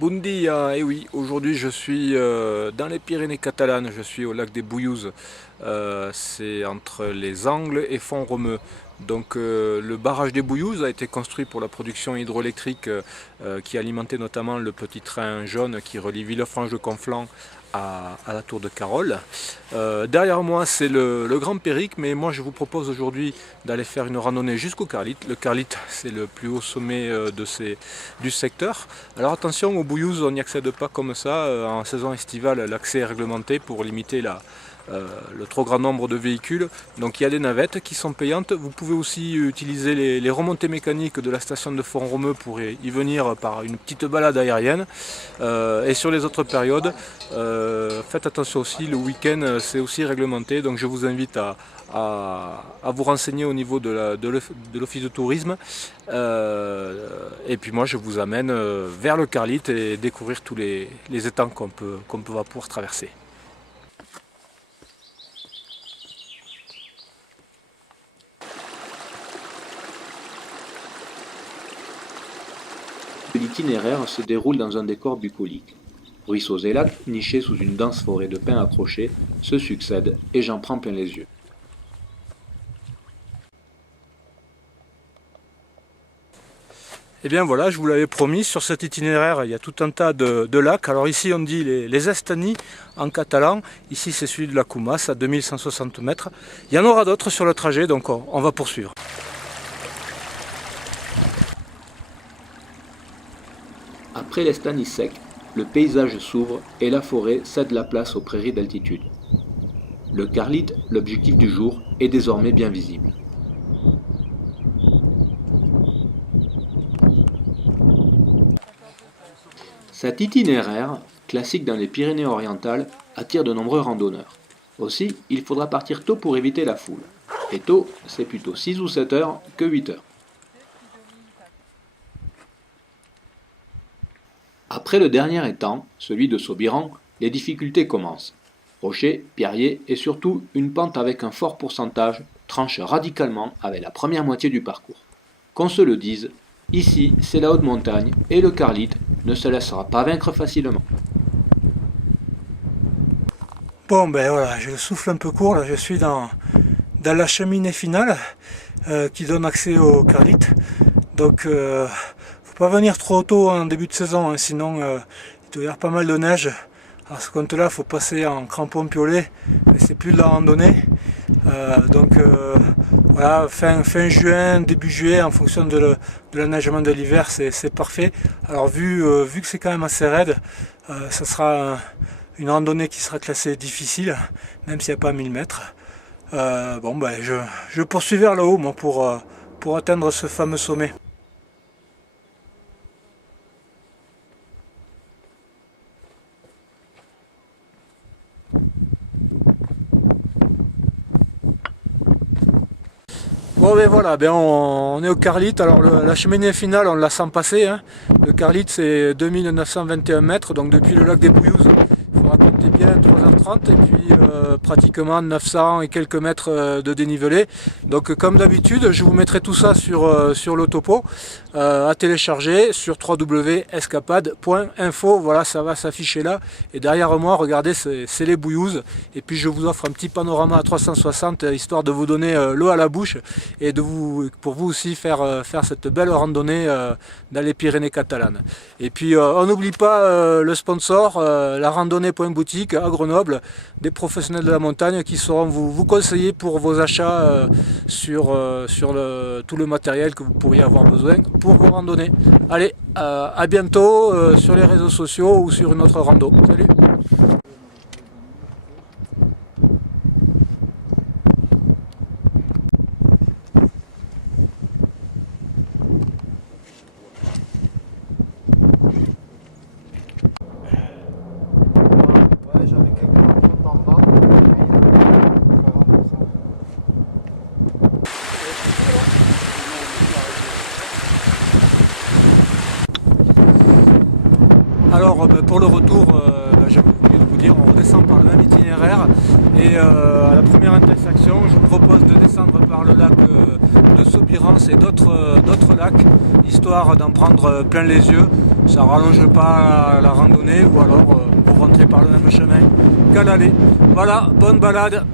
Bon dia, et oui, aujourd'hui je suis dans les Pyrénées catalanes, je suis au lac des Bouillouzes, c'est entre les Angles et Font-Romeu. Donc le barrage des Bouillouzes a été construit pour la production hydroélectrique qui alimentait notamment le petit train jaune qui relie Villefranche de Conflans à la tour de Carol. Derrière moi c'est le Grand Périque, mais moi je vous propose aujourd'hui d'aller faire une randonnée jusqu'au Carlite. Le Carlite c'est le plus haut sommet du secteur. Alors attention, aux Bouillouzes on n'y accède pas comme ça, en saison estivale l'accès est réglementé pour limiter le trop grand nombre de véhicules. Donc il y a des navettes qui sont payantes. Vous pouvez aussi utiliser les remontées mécaniques de la station de Font-Romeu pour y venir par une petite balade aérienne. Et sur les autres périodes, faites attention aussi, le week-end c'est aussi réglementé. Donc je vous invite à vous renseigner au niveau de l'office de tourisme. Et puis moi je vous amène vers le Carlite et découvrir tous les étangs qu'on va pouvoir traverser. L'itinéraire se déroule dans un décor bucolique. Ruisseaux et lacs, nichés sous une dense forêt de pins accrochés, se succèdent et j'en prends plein les yeux. Et bien voilà, je vous l'avais promis, sur cet itinéraire, il y a tout un tas de lacs. Alors ici on dit les Estany en catalan, ici c'est celui de la Coumasse à 2160 mètres. Il y en aura d'autres sur le trajet, donc on va poursuivre. Après l'Estany sec, le paysage s'ouvre et la forêt cède la place aux prairies d'altitude. Le Carlite, l'objectif du jour, est désormais bien visible. Cet itinéraire, classique dans les Pyrénées-Orientales, attire de nombreux randonneurs. Aussi, il faudra partir tôt pour éviter la foule. Et tôt, c'est plutôt 6 ou 7 heures que 8 heures. Après le dernier étang, celui de Sobiran, les difficultés commencent. Rochers, pierriers et surtout une pente avec un fort pourcentage tranche radicalement avec la première moitié du parcours. Qu'on se le dise, ici c'est la haute montagne et le Carlite ne se laissera pas vaincre facilement. Bon ben voilà, j'ai le souffle un peu court, là je suis dans la cheminée finale qui donne accès au Carlite. Donc faut pas venir trop tôt en début de saison, hein, sinon il doit y avoir pas mal de neige. À ce compte-là, il faut passer en crampons piolés, mais c'est plus de la randonnée. Donc voilà, fin juin, début juillet, en fonction de l'enneigement de l'hiver, c'est parfait. Alors vu que c'est quand même assez raide, ça sera une randonnée qui sera classée difficile, même s'il n'y a pas 1000 mètres. Bon ben je poursuis vers le haut moi, pour atteindre ce fameux sommet. Bon ben voilà, on est au Carlite. Alors la cheminée finale on la sent passer, hein. Le Carlite c'est 2921 mètres, donc depuis le lac des Bouillouzes, il faudra compter bien 3h30 et puis pratiquement 900 et quelques mètres de dénivelé. Donc comme d'habitude, je vous mettrai tout ça sur le topo à télécharger sur www.escapade.info. Voilà, ça va s'afficher là. Et derrière moi, regardez, c'est les Bouillouzes. Et puis je vous offre un petit panorama à 360 histoire de vous donner l'eau à la bouche et pour vous aussi faire cette belle randonnée dans les Pyrénées catalanes. Et puis on n'oublie pas le sponsor, la randonnée.boutique à Grenoble, des professionnels de la montagne qui sauront vous conseiller pour vos achats sur tout le matériel que vous pourriez avoir besoin pour vos randonnées. Allez, à bientôt sur les réseaux sociaux ou sur une autre rando. Salut! Alors pour le retour, je vais vous dire, on redescend par le même itinéraire et à la première intersection je vous propose de descendre par le lac de Sobirans et d'autres lacs, histoire d'en prendre plein les yeux. Ça rallonge pas la randonnée, ou alors vous rentrez par le même chemin qu'à l'aller. Voilà, bonne balade.